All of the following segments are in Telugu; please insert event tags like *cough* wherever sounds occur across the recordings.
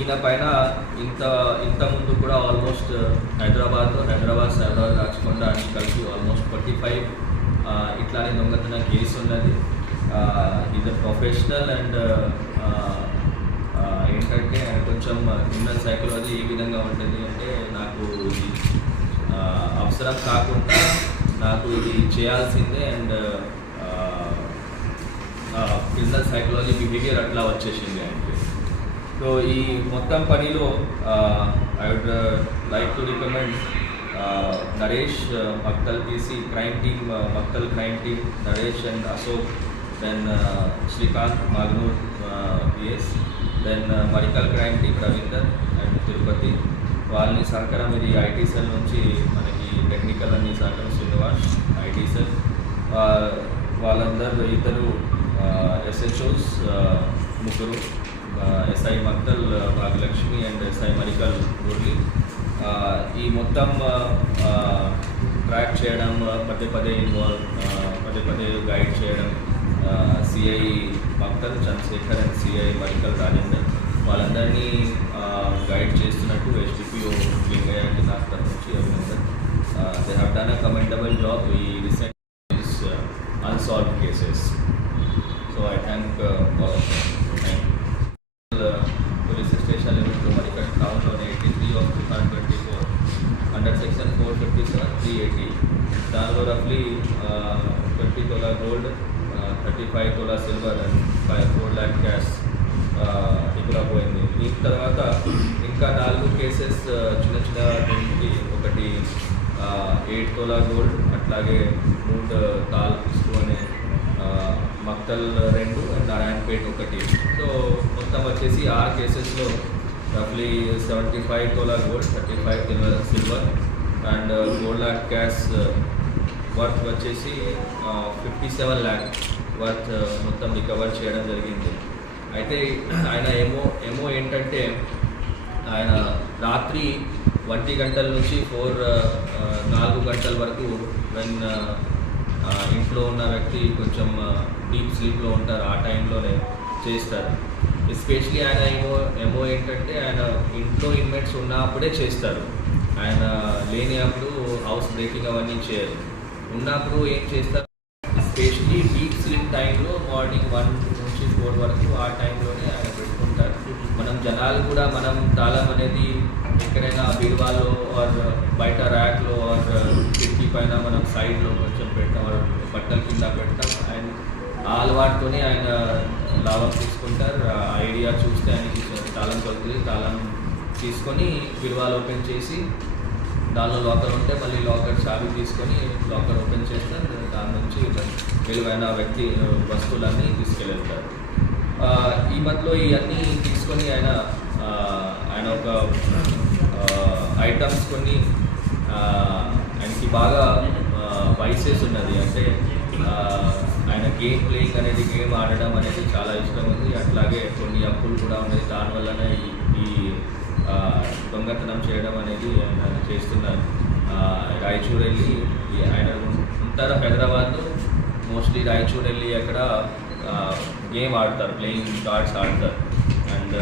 ఈయన పైన ఇంత ఇంత ముందు కూడా ఆల్మోస్ట్ హైదరాబాద్ హైదరాబాద్ సైబరాబాద్ రాచకొండ అని కలిసి ఆల్మోస్ట్ ఫార్టీ ఫైవ్ ఇట్లానే దొంగతన కేసు ఉన్నది. ఇది ప్రొఫెషనల్ అండ్ ఏంటంటే ఆయన కొంచెం క్రిమినల్ సైకాలజీ ఏ విధంగా ఉంటుంది అంటే నాకు ఇది అవసరం కాకుండా నాకు ఇది చేయాల్సిందే అండ్ క్రిమినల్ సైకాలజీ బిహేవియర్ అట్లా వచ్చేసింది అంటే సో ఈ మొత్తం పనిలో I would like to recommend Naresh Maktal PC crime team Maktal crime team Naresh and Ashok then Srikanth Maganoor PS then Marikal crime team Ravinder and Tirupati వాళ్ళని సహకారం ఇది ఐటీ సెల్ నుంచి మనకి టెక్నికల్ అన్ని సహకారం శ్రీనివాస్ ఐటీ సెల్. వాళ్ళందరూ ఇద్దరు ఎస్హెచ్ఓస్ ముగ్గురు. SI Maktal Bhagyalakshmi and SI Marikal Murali ఈ మొత్తం ట్రాక్ చేయడం పదే పదే ఇన్వాల్వ్ పదే పదే గైడ్ చేయడం CI Maktal Chandrashekar and CI Marikal Rajender వాళ్ళందరినీ గైడ్ చేస్తున్నట్టు ఎస్డిపిఓ లింగయ్య నాకు తరఫు నుంచి Abhinandan they have done a commendable job ఈ రీసెంట్ రూపీస్ త్రీ ఎయిటీ దానిలో రఫ్లీ twenty tola gold thirty five tola silver and five four lakh cash ఇప్పుడు పోయింది. దీని తర్వాత ఇంకా నాలుగు కేసెస్ చిన్న చిన్న దీనికి ఒకటి ఎయిట్ తోలా గోల్డ్ అట్లాగే మూడు తాల్ పిస్టు అనే మక్తల్ రెండు అండ్ నారాయణపేట్ ఒకటి. సో మొత్తం వచ్చేసి ఆరు కేసెస్లో రఫ్లీ seventy five tola gold thirty five silver and gold lakh cash uh, worth వచ్చేసి fifty seven lakh worth uh, మొత్తం రికవర్ చేయడం జరిగింది. అయితే *clears throat* ఆయన ఏమో ఏమో ఏంటంటే ఆయన రాత్రి ఒంటి గంటల నుంచి ఫోర్ uh, నాలుగు గంటల వరకు వెన్ ఇంట్లో ఉన్న వ్యక్తి కొంచెం డీప్ స్లీప్లో ఉంటారు ఆ టైంలోనే చేస్తారు. ఎస్పెషలీ ఆయన ఏమో ఏమో ఏంటంటే ఆయన ఇంట్లో ఇన్మేట్స్ ఉన్నప్పుడే చేస్తారు. ఆయన లేని అప్పుడు హౌస్ బ్రేకింగ్ అవన్నీ చేయరు ఉన్నప్పుడు ఏం చేస్తారు? స్పెషలీ డీప్ స్లిప్ టైంలో మార్నింగ్ వన్ నుంచి ఫోర్ వరకు ఆ టైంలోనే ఆయన పెట్టుకుంటారు. మనం జనాలు కూడా మనం తాళం అనేది ఎక్కడైనా బీరువాలో ఆర్ బయట ర్యాక్లో ఆర్ కిటికీ పైన మనం సైడ్లో కొంచెం పెడతాం బట్టల కింద పెడతాం అండ్ ఆ అలవాటుతోనే ఆయన లాభం తీసుకుంటారు. ఆ ఐడియా చూస్తే ఆయనకి తాళం కలుగుతుంది తాళం తీసుకొని బీరువాలు ఓపెన్ చేసి దానిలో లాకర్ ఉంటే మళ్ళీ లాకర్ చావి తీసుకొని లాకర్ ఓపెన్ చేస్తే దాని నుంచి విలువైన వ్యక్తి వస్తువులన్నీ తీసుకెళ్తారు. ఈ మధ్యలో ఇవన్నీ తీసుకొని ఆయన ఆయన ఒక ఐటమ్స్ కొన్ని ఆయనకి బాగా వైసెస్ ఉన్నది. అంటే ఆయన గేమ్ ప్లేయింగ్ అనేది గేమ్ ఆడడం అనేది చాలా ఇష్టం ఉంది. అట్లాగే కొన్ని అప్పులు కూడా ఉన్నాయి. దానివల్లనే ఈ దొంగతనం చేయడం అనేది ఆయన చేస్తున్నారు. రాయచూర్ వెళ్ళి ఆయన ఉంటారు హైదరాబాద్లో. మోస్ట్లీ రాయచూర్ వెళ్ళి అక్కడ గేమ్ ఆడతారు ప్లేయింగ్ కార్డ్స్ ఆడతారు. అండ్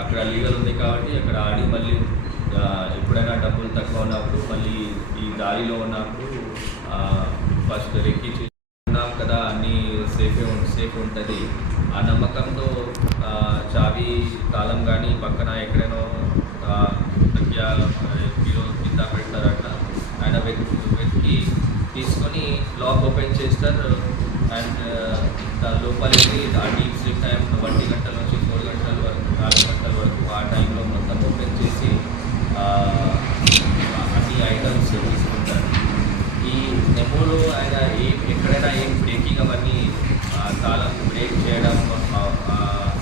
అక్కడ లీగల్ ఉంది కాబట్టి అక్కడ ఆడి మళ్ళీ ఎప్పుడైనా డబ్బులు తక్కువ ఉన్నప్పుడు మళ్ళీ ఈ దారిలో ఉన్నప్పుడు ఫస్ట్ రెక్కి ఉన్నాం కదా అన్నీ సేఫే సేఫ్ ఉంటుంది. ఆ నమ్మకంతో ఆ, చావి తాళం కానీ పక్కన ఎక్కడైనా తగ్గియా కిలో కింద పెడతారట. ఆయన వెతికి వెతికి తీసుకొని లాక్ ఓపెన్ చేస్తారు. అండ్ దాని లోపలికి ఆ డీప్ స్లీప్ టైం ఒంటి గంటల నుంచి మూడు గంటల వరకు నాలుగు గంటల వరకు ఆ టైంలో మొత్తం ఓపెన్ చేసి అన్ని ఐటమ్స్ తీసుకుంటారు. ఈ నెమోలో ఆయన ఏం బ్రేకింగ్ అవన్నీ ఆ, తాళం బ్రేక్ చేయడం ఆ, ఆ,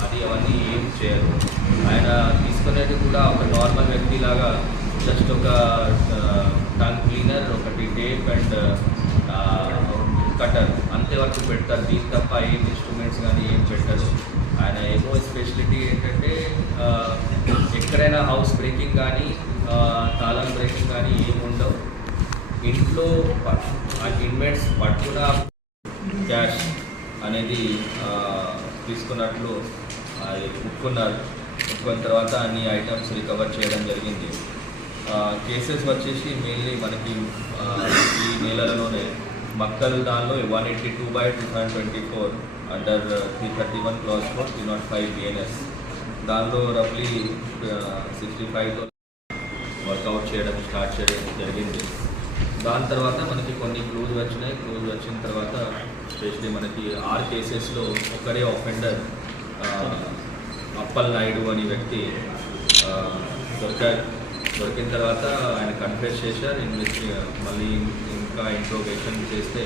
అది అవన్నీ ఏం చేయరు ఆయన తీసుకునేది కూడా ఒక నార్మల్ వ్యక్తిలాగా విత్ ఒక టంగ్ క్లీనర్ ఒకటి టేప్ అండ్ కటర్ అంతే వరకు పెడతారు. దీని తప్ప ఏం ఇన్స్ట్రుమెంట్స్ కానీ ఏం పెట్టరు. ఆయన ఏమో స్పెషాలిటీ ఏంటంటే ఎక్కడైనా హౌస్ బ్రేకింగ్ కానీ తాళం బ్రేకింగ్ కానీ ఏమి ఉండవు. ఇంట్లో ఆ ఇన్వెంట్స్ పట్టుకున్న క్యాష్ అనేది తీసుకున్నట్లు ఆ, ఒప్పుకున్నారు. తర్వాత అన్ని ఐటమ్స్ రికవర్ చేయడం జరిగింది. కేసెస్ వచ్చేసి మెయిన్లీ మనకి ఈ నెలలోనే మక్కల్ దానిలో one eighty two by two thousand twenty four under three thirty one clause four three not five BNS దానిలో రఫ్లీ సిక్స్టీ ఫైవ్తో వర్కౌట్ చేయడం స్టార్ట్ చేయడం జరిగింది. దాని తర్వాత మనకి కొన్ని క్లూజ్ వచ్చినాయి. క్లూజ్ వచ్చిన తర్వాత స్పెషలీ మనకి ఆర్ కేసెస్లో ఒకరే ఆఫెండర్ అప్పల్ నాయుడు అనే వ్యక్తి దొరికారు దొరికిన తర్వాత ఆయన కన్ఫెస్ చేశారు. ఇన్వెస్టి uh, మళ్ళీ ఇంకా ఇంట్రోగేషన్ చేస్తే